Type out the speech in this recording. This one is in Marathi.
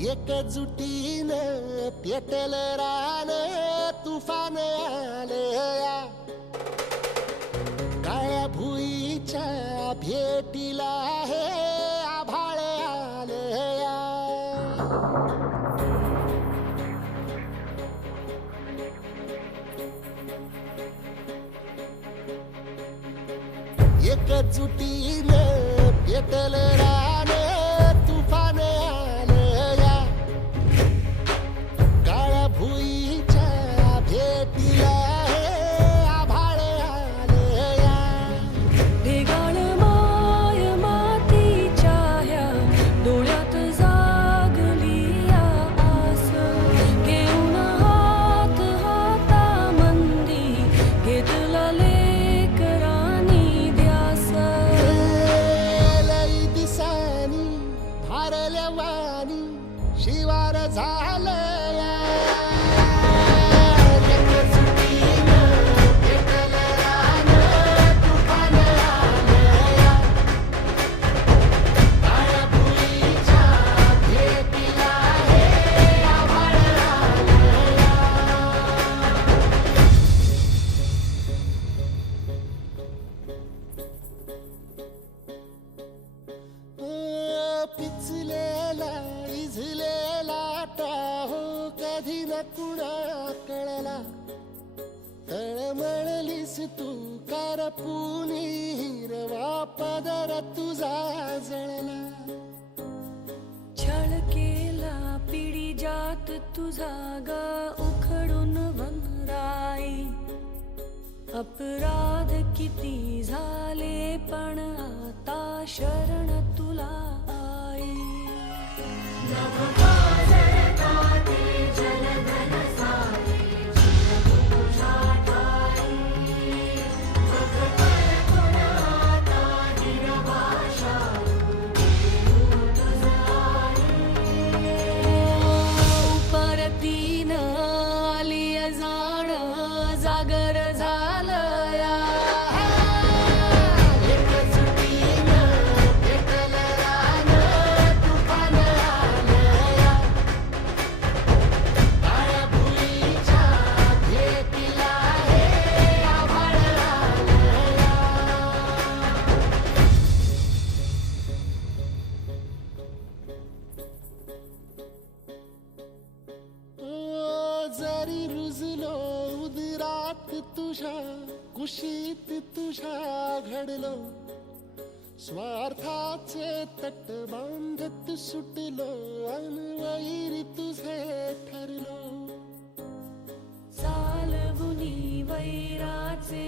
एकजुटीनं पेटल रान तुफान आलया काळ्या भुईच्या भेटीला हे आभाळ आलया एकजुटीनं पेटल रान तुफान आलया काळ्या भुईच्या भेटीला हे आभाळ आलया ढेगाळ माय मातीच्या ह्या डोळ्यात जागली या आस घेऊन हात हातामंदी घेतला लेकरांनी ध्यास लई दिसानी भारल्या वाणी शिवार झालया एकजुटीनं पेटल रान तुफान आलया काळ्या भुईच्या भेटीला हे आभाळ आलया पिचलेला इझलेला टाहो कधी न कुणा कळला तळमळलीस तू करपुनी हिरवा पदर तुझा जळला छळ केला पिढी जात तुझा ग उखडून वनराई अपराध किती झाले पण आता शरण तुला आई परतीन आली जाण जागर झालया एकजुटीनं पेटल रान तुफान आलया काळ्या भुईच्या भेटीला हे आभाळ आलया जरी रुजलो उदरात तुझ्या कुशीत तुझ्या घडलो स्वार्थाचे तट बांधत सुटलो अनवैरी तुझे ठरलो चालवुनी वैराचे